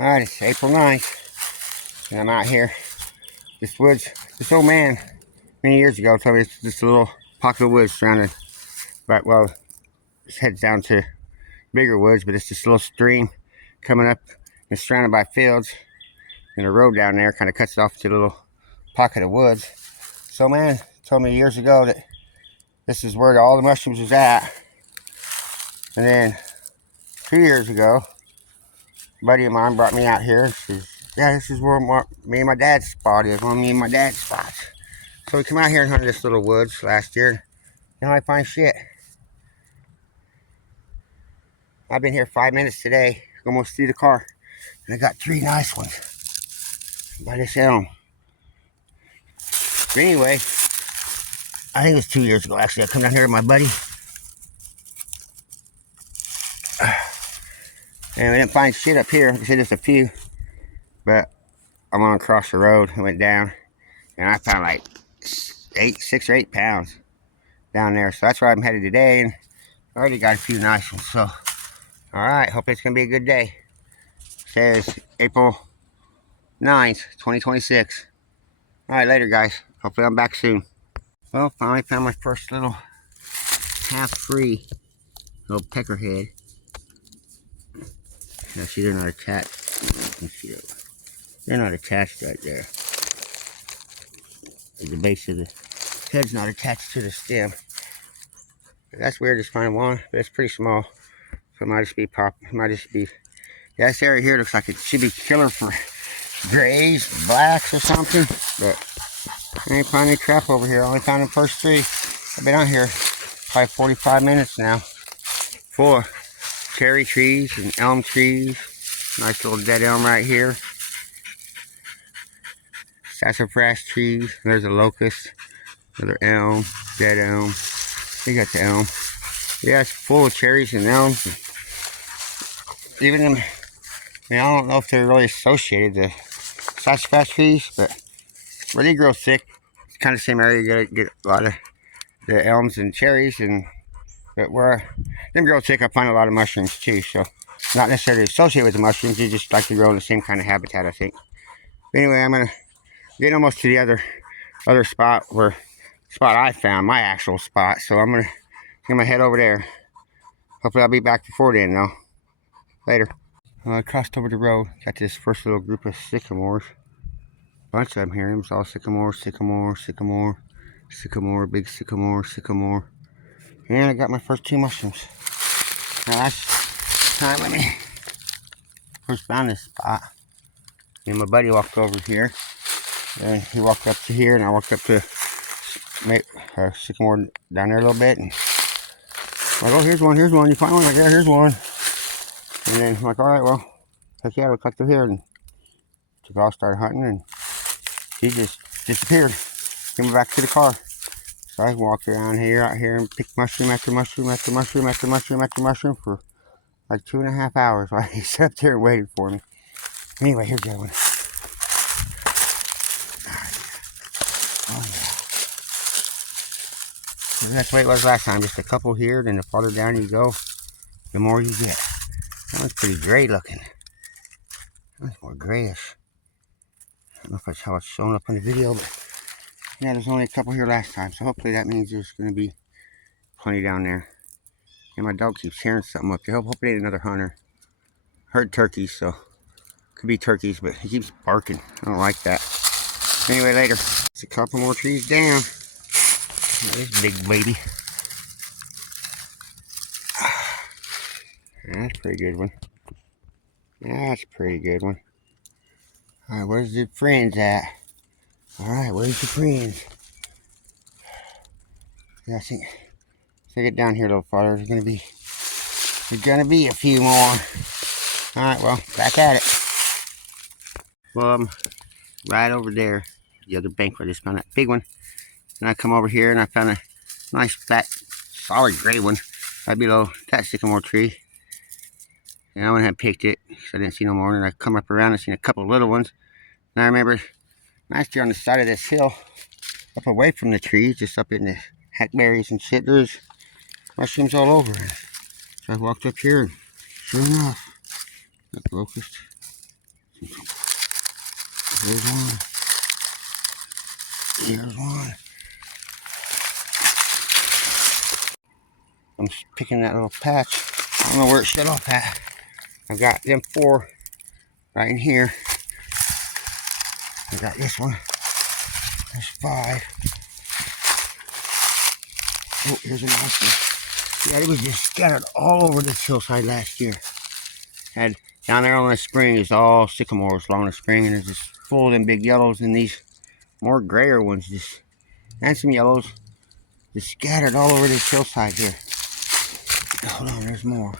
Alright, it's April 9th, and I'm out here. This woods, this old man, many years ago, told me it's just a little pocket of woods surrounded, but well, it heads down to bigger woods, but it's just a little stream coming up and surrounded by fields, and the road down there kind of cuts it off to a little pocket of woods. So man told me years ago that this is where all the mushrooms was at, and then 2 years ago, a buddy of mine brought me out here. Says, yeah, this is where me and my dad's spot is, one of me and my dad's spots. So we come out here and hunted this little woods last year. You know, I find shit. I've been here 5 minutes today, almost through the car, and I got 3 nice ones by this elm. But anyway, I think it was 2 years ago actually. I come down here with my buddy, and we didn't find shit up here. Like I said, just a few, but I went across the road. I went down, and I found like 6 or 8 pounds down there. So that's where I'm headed today, and I already got a few nice ones. So, all right, hope it's gonna be a good day. It says April 9th, 2026. All right, later, guys. Hopefully I'm back soon. Well, finally found my first little half-free little peckerhead. Now, see, they're not attached. They're not attached right there. The base of the head's not attached to the stem. That's weird, just find one, but it's pretty small. So it might just be yeah, this area here looks like it should be killer for grays, blacks or something. But I ain't finding any crap over here. I only found the first 3. I've been out here probably 45 minutes now. Full of cherry trees and elm trees. Nice little dead elm right here. Sassafras trees. There's a locust. Another elm. Dead elm. We got the elm. Yeah, it's full of cherries and elms. Even them, I don't know if they're really associated, the sassafras trees, but where they grow thick, it's kind of the same area. You get a lot of the elms and cherries, and but where them grow thick, I find a lot of mushrooms too. So not necessarily associated with the mushrooms, they just like to grow in the same kind of habitat, I think. But anyway, I'm gonna get almost to the other spot I found, my actual spot. So I'm gonna head over there. Hopefully I'll be back before then though. Later. I crossed over the road, got this first little group of sycamores. Bunch of them here. It's all sycamore, sycamore, sycamore, sycamore, big sycamore, sycamore. And I got my first 2 mushrooms. Now last time when I first found this spot, and my buddy walked over here, and he walked up to here, and I walked up to sycamore down there a little bit, and I'm like, oh, here's one. You find one? Like, yeah, here's one. And then I'm like, all right, well, heck yeah, we'll cut through here. And took off, started hunting, and he just disappeared. Came back to the car. So I walked around here, out here, and picked mushroom after mushroom after mushroom after mushroom after mushroom for like 2.5 hours while he sat there and waited for me. Anyway, here's the other one. Oh yeah. That's the way it was last time. Just a couple here, then the farther down you go, the more you get. That one's pretty gray looking. That one's more grayish. I don't know if that's how it's shown up on the video, but yeah, there's only a couple here last time, so hopefully that means there's going to be plenty down there. And my dog keeps hearing something up there. Hopefully it's another hunter. Heard turkeys, so could be turkeys, but he keeps barking. I don't like that. Anyway, later. It's a couple more trees down. This big baby. That's a pretty good one. That's a pretty good one. Alright, where's the friends at? Alright, where's the friends? Yeah, I think if I get down here a little farther, there's gonna be a few more. Alright, well, back at it. Well, I'm right over there, the other bank where I just found that big one. And I come over here and I found a nice fat, solid gray one right below that sycamore tree. And I went ahead and picked it because I didn't see no more. And I come up around and seen a couple of little ones. And I remember last year on the side of this hill, up away from the trees, just up in the hackberries and shit, there's mushrooms all over. So I walked up here and sure enough, that locust. Here's one. Here's one. I'm just picking that little patch. I don't know where it shut off at. I've got them 4 right in here. I got this one. There's 5. Oh, here's a nice one. Yeah, it was just scattered all over this hillside last year. Had down there on the spring is all sycamores along the spring, and it's just full of them big yellows, and these more grayer ones, just and some yellows, just scattered all over this hillside here. Hold on, there's more.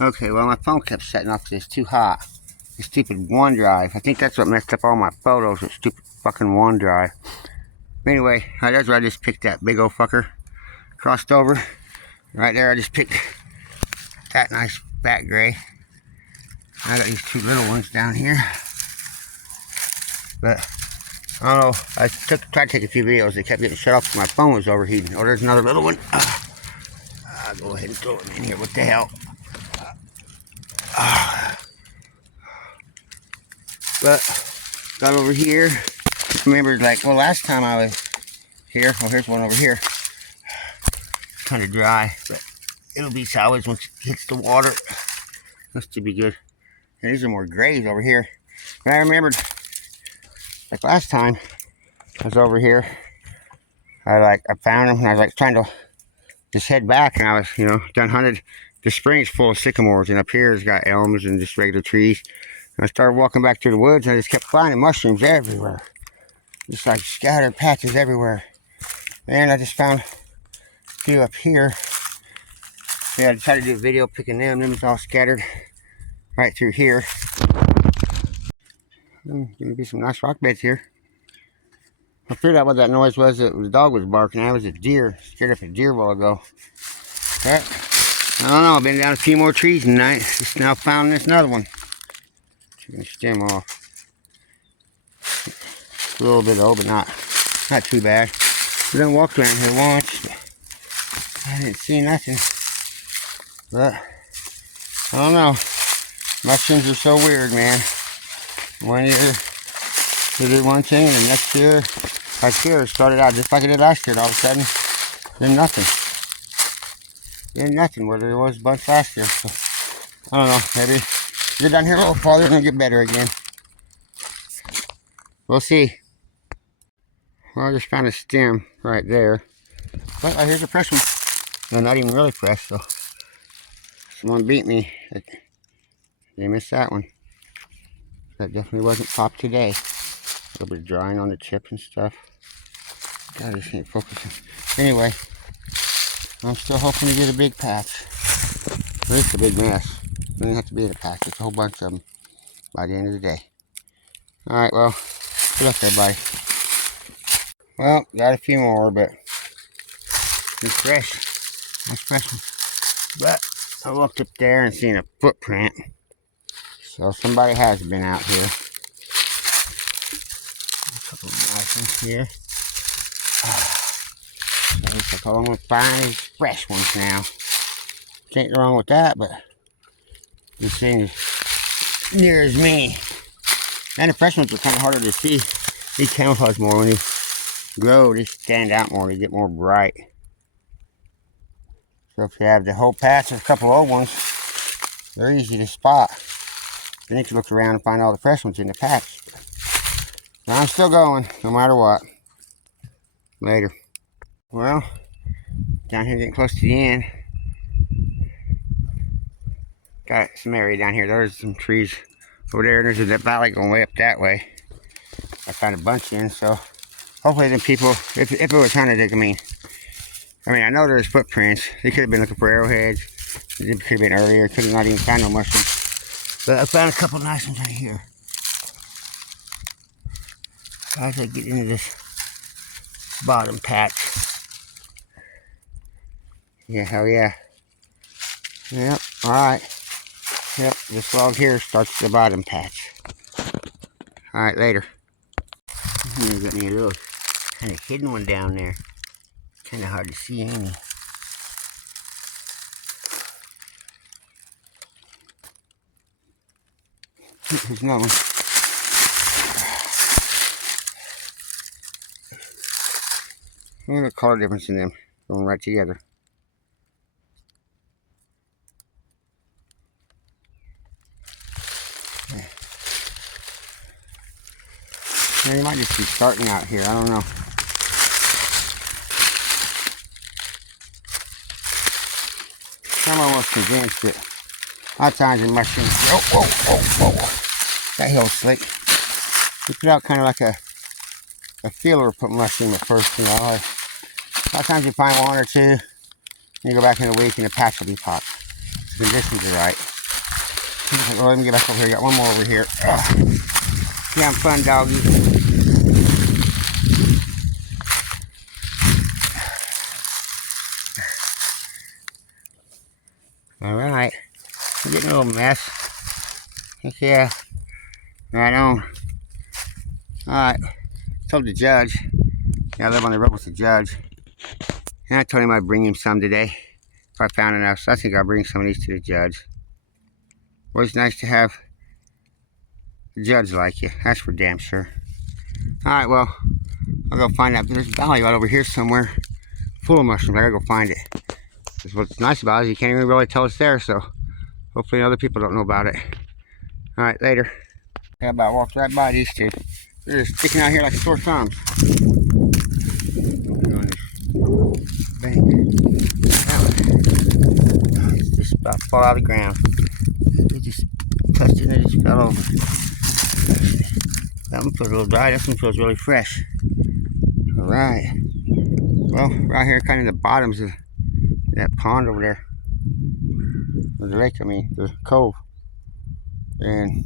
Okay, well, my phone kept shutting off because it's too hot. The stupid OneDrive. I think that's what messed up all my photos, with stupid fucking OneDrive. Anyway, that's where I just picked that big old fucker. Crossed over. Right there, I just picked that nice fat gray. I got these 2 little ones down here. But, I don't know. I tried to take a few videos. They kept getting shut off because my phone was overheating. Oh, there's another little one. I'll go ahead and throw him in here. What the hell? But got over here. Remember, like, well, last time I was here. Well, here's one over here. Kind of dry, but it'll be salvaged once it hits the water. This should be good. And these are more grays over here. But I remembered, like last time I was over here, I found them, and I was like trying to just head back, and I was, done hunted. The spring's full of sycamores, and up here it's got elms and just regular trees. And I started walking back through the woods, and I just kept finding mushrooms everywhere. Just like scattered patches everywhere. And I just found a few up here. Yeah, I decided to do a video picking them. Them is all scattered right through here. Gonna be some nice rock beds here. I figured out what that noise was. The dog was barking. That was a deer. Scared up a deer a while ago. But, I don't know. I've been down a few more trees tonight. Just now found this another one. Taking the stem off. A little bit old, but not too bad. We done walked around here once. I didn't see nothing. But I don't know. Mushrooms are so weird, man. One year they did one thing, and the next year, like here, it started out just like it did last year. And all of a sudden, then nothing. Then nothing. Where there was a bunch last year. So I don't know. Maybe get down here a little farther and it'll get better again. We'll see. Well, I just found a stem right there. But here's a fresh one. No, not even really fresh, so someone beat me. They missed that one. That definitely wasn't popped today. A little bit of drying on the chip and stuff. God, this ain't focusing. Anyway, I'm still hoping to get a big patch. Well, it's a big mess. It doesn't have to be in a patch. It's a whole bunch of them by the end of the day. Alright, well, good luck everybody. Well, got a few more, but it's fresh. Nice fresh one. But I looked up there and seen a footprint. So somebody has been out here. A couple of nice ones here. Looks like all I'm going to find is fresh ones now. Can't go wrong with that, but this thing is near as me. And the fresh ones are kind of harder to see. They camouflage more when you grow. They stand out more. They get more bright. So if you have the whole patch of a couple old ones, they're easy to spot. Then you can look around and find all the fresh ones in the patch. But I'm still going, no matter what. Later. Well, down here getting close to the end. Got some area down here. There's some trees over there. There's a valley going way up that way. I found a bunch in, so hopefully the people, if it was hunted, I mean, I know there's footprints. They could have been looking for arrowheads. It could have been earlier. Could have not even found no mushrooms. But I found a couple nice ones right here. As I get into this bottom patch. Yeah, hell yeah. Yep, alright. Yep, this log here starts the bottom patch. Alright, later. You got any of those. Kind of hidden one down there. Kind of hard to see, ain't it? There's another one. Look at the color difference in them going right together. Yeah, you might just be starting out here. I don't know. I'm almost convinced that a lot of times in mushrooms, whoa, that hill's slick. You put out kind of like a feeler put mushroom at first, you know. A lot of times you find one or two, and you go back in a week and the patch will be popped. The conditions are right. Well, let me get back over here. Got one more over here. Yeah, I'm fun, doggy. Alright. I'm getting a little mess. Heck yeah. Right on. Alright. Told the judge. Yeah, I live on the road with the judge. And I told him I'd bring him some today. If I found enough. So I think I'll bring some of these to the judge. Always nice to have a judge like you. That's for damn sure. Alright, well, I'll go find out. There's a valley right over here somewhere. Full of mushrooms. I gotta go find it. Because what's nice about it is you can't even really tell it's there. So hopefully other people don't know about it. Alright, later. I about walked right by these two. They're just sticking out here like sore thumbs. Bank. It's just about to fall out of the ground. They just touched it and it just fell over. That one feels a little dry. This one feels really fresh. Alright. Well, right here, kind of the bottoms of that pond over there. Or the lake, I mean, the cove. And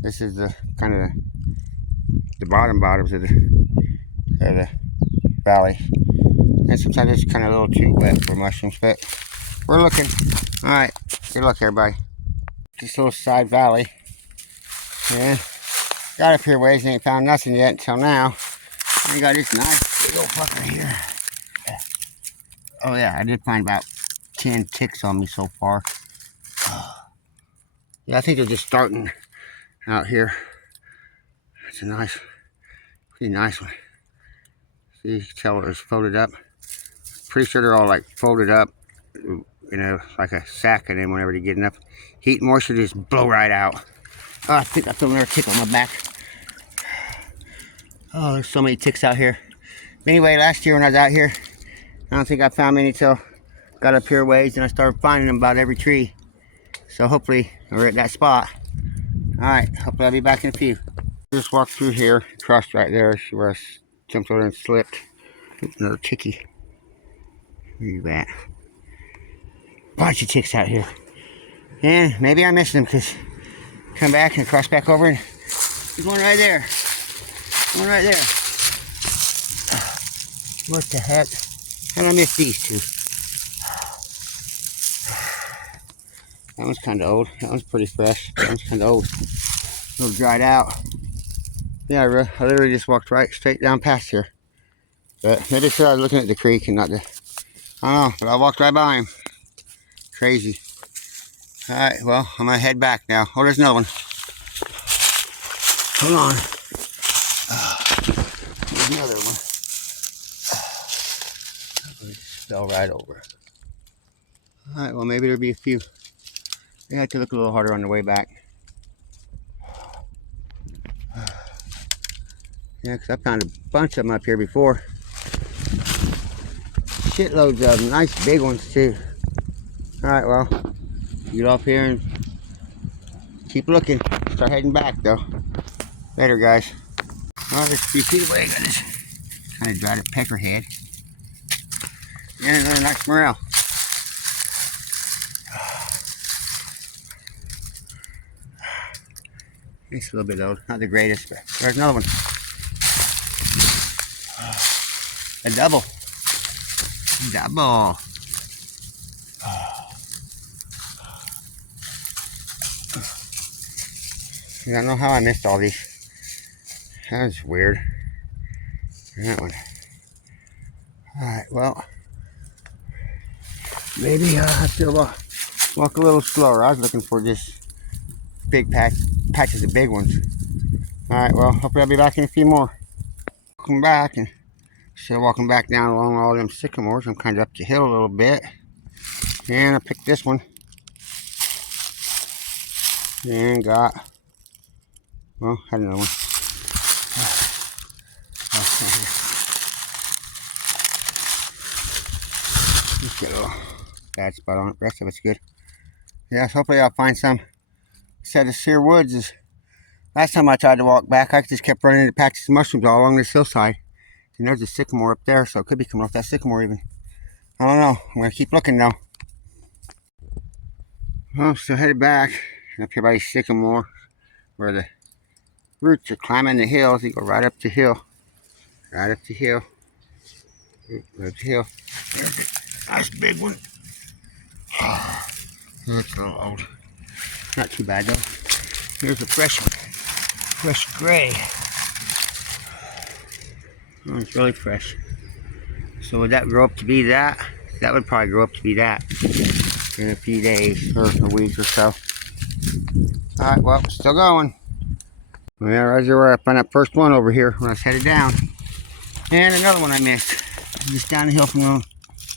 this is the kind of the bottoms of the valley. And sometimes it's kind of a little too wet for mushrooms, but we're looking. Alright, good luck everybody. This little side valley. Yeah. Got up here ways and ain't found nothing yet until now. I got this nice big old fucker here. Oh yeah, I did find about 10 ticks on me so far. Yeah, I think they're just starting out here. It's a nice, pretty nice one. See, you can tell it was folded up. Pretty sure they're all like folded up, you know, like a sack, and then whenever they get enough heat and moisture, they just blow right out. Oh, I think I feel another tick on my back. Oh, there's so many ticks out here. Anyway, last year when I was out here, I don't think I found many till got up here ways, and I started finding them about every tree. So hopefully we're at that spot. Alright, hopefully I'll be back in a few. Just walked through here, crossed right there, where I jumped over and slipped. Another ticky. Where you at? Bunch of ticks out here. And maybe I missed them because come back and cross back over and there's one right there. One right there. What the heck? How did I miss these two? That one's kind of old. That one's pretty fresh. That one's kind of old. A little dried out. Yeah, I literally just walked right straight down past here. But maybe it's because I was looking at the creek and not the... I don't know, but I walked right by him. Crazy. Alright, well, I'm going to head back now. Oh, there's another one. Hold on. There's another one. It just fell right over. Alright, well, maybe there'll be a few. I had to look a little harder on the way back. Yeah, because I found a bunch of them up here before. Shitloads of them. Nice big ones, too. Alright, well, get off here and keep looking. Start heading back, though. Later, guys. Well, there's a few feet away. Got this kind of dried up peckerhead. And another nice morel. It's a little bit old. Not the greatest, but there's another one. A double. Double. I don't know how I missed all these. That was weird. That one. Alright, well. Maybe I have to walk a little slower. I was looking for just big patches of big ones. Alright, well, hopefully I'll be back in a few more. Welcome back, and still walking back down along all them sycamores. I'm kind of up the hill a little bit. And I picked this one. And got, well, had another one. Just get a little bad spot on it. The rest of it's good. Yeah, so hopefully I'll find some. Said the Sear Woods is. Last time I tried to walk back, I just kept running into patches of mushrooms all along this hillside. And there's a sycamore up there, so it could be coming off that sycamore even. I don't know. I'm gonna keep looking though. Well, still headed back up here by the sycamore, where the roots are climbing the hills. You go right up the hill, right up the hill, right up the hill. There's a nice big one. It's a little old. Not too bad though. Here's a fresh one. Fresh gray. Oh, it's really fresh. So would that grow up to be that? That would probably grow up to be that in a few days or a week or so. Alright, well, still going. Yeah, right where I found that first one over here when I was headed down. And another one I missed. Just down the hill from the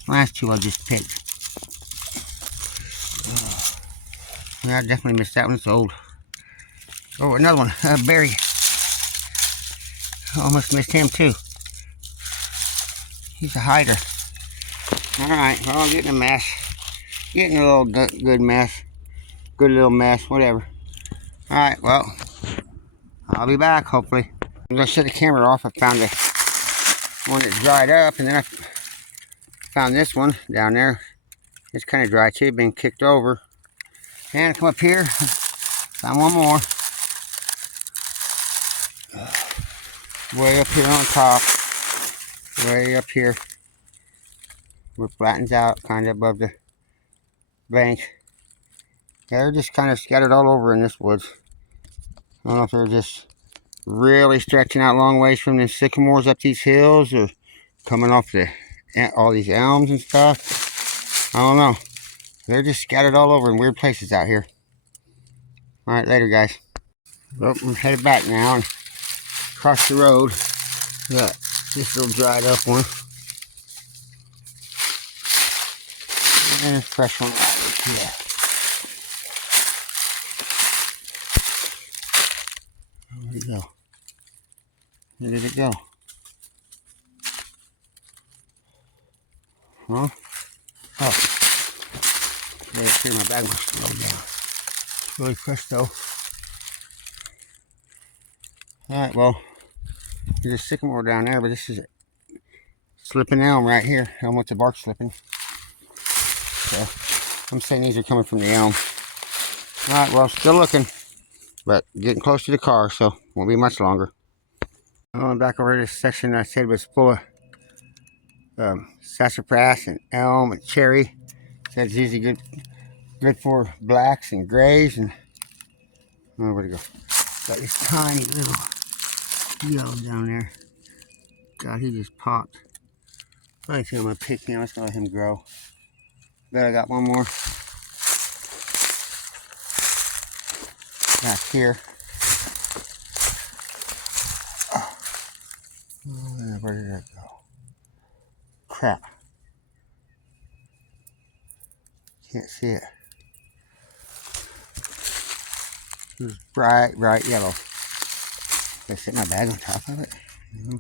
last two I just picked. Yeah, I definitely missed that one. It's old. Oh, another one. Berry. Almost missed him too. He's a hider. Alright, well, I'm getting a mess. Getting a little good mess. Good little mess, whatever. Alright, well, I'll be back, hopefully. I'm going to shut the camera off. I found the one that dried up, and then I found this one down there. It's kind of dry too, been kicked over. And I come up here, found one more. Way up here on top. Way up here. Where it flattens out, kind of above the bank. Yeah, they're just kind of scattered all over in this woods. I don't know if they're just really stretching out long ways from the sycamores up these hills, or coming off all these elms and stuff. I don't know. They're just scattered all over in weird places out here. Alright, later guys. Well, I'm headed back now and across the road. Got this little dried up one. And a fresh one right here. Where did it go? Where did it go? Huh? Oh. Yeah, see, my bag was slowed down. It's really fresh though. Alright, well, there's a sycamore down there, but this is a slipping elm right here. Elm with the bark slipping. So, I'm saying these are coming from the elm. Alright, well, still looking, but getting close to the car, so won't be much longer. I'm back over this section I said was full of sassafras and elm and cherry. Said it's usually good for blacks and grays. And oh, where'd it go? Got this tiny little yellow down there. God, he just popped. I think I'm gonna pick him. Let's let him grow. Bet I got one more back here. Oh, where did that go? Crap. Can't see it. It was bright yellow. Did I sit my bag on top of it? No.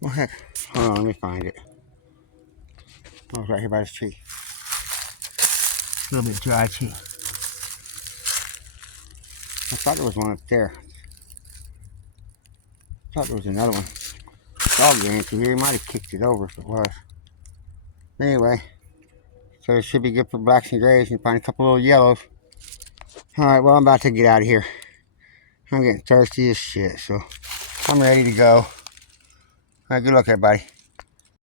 Well, heck. Hold on, let me find it. Oh, it's right here by this tree. A little bit dry too. I thought there was one up there. I thought there was another one. Dog ran through here. He might have kicked it over if it was. Anyway, so it should be good for blacks and grays. You can find a couple little yellows. Alright, well, I'm about to get out of here. I'm getting thirsty as shit, so I'm ready to go. Alright, good luck, everybody.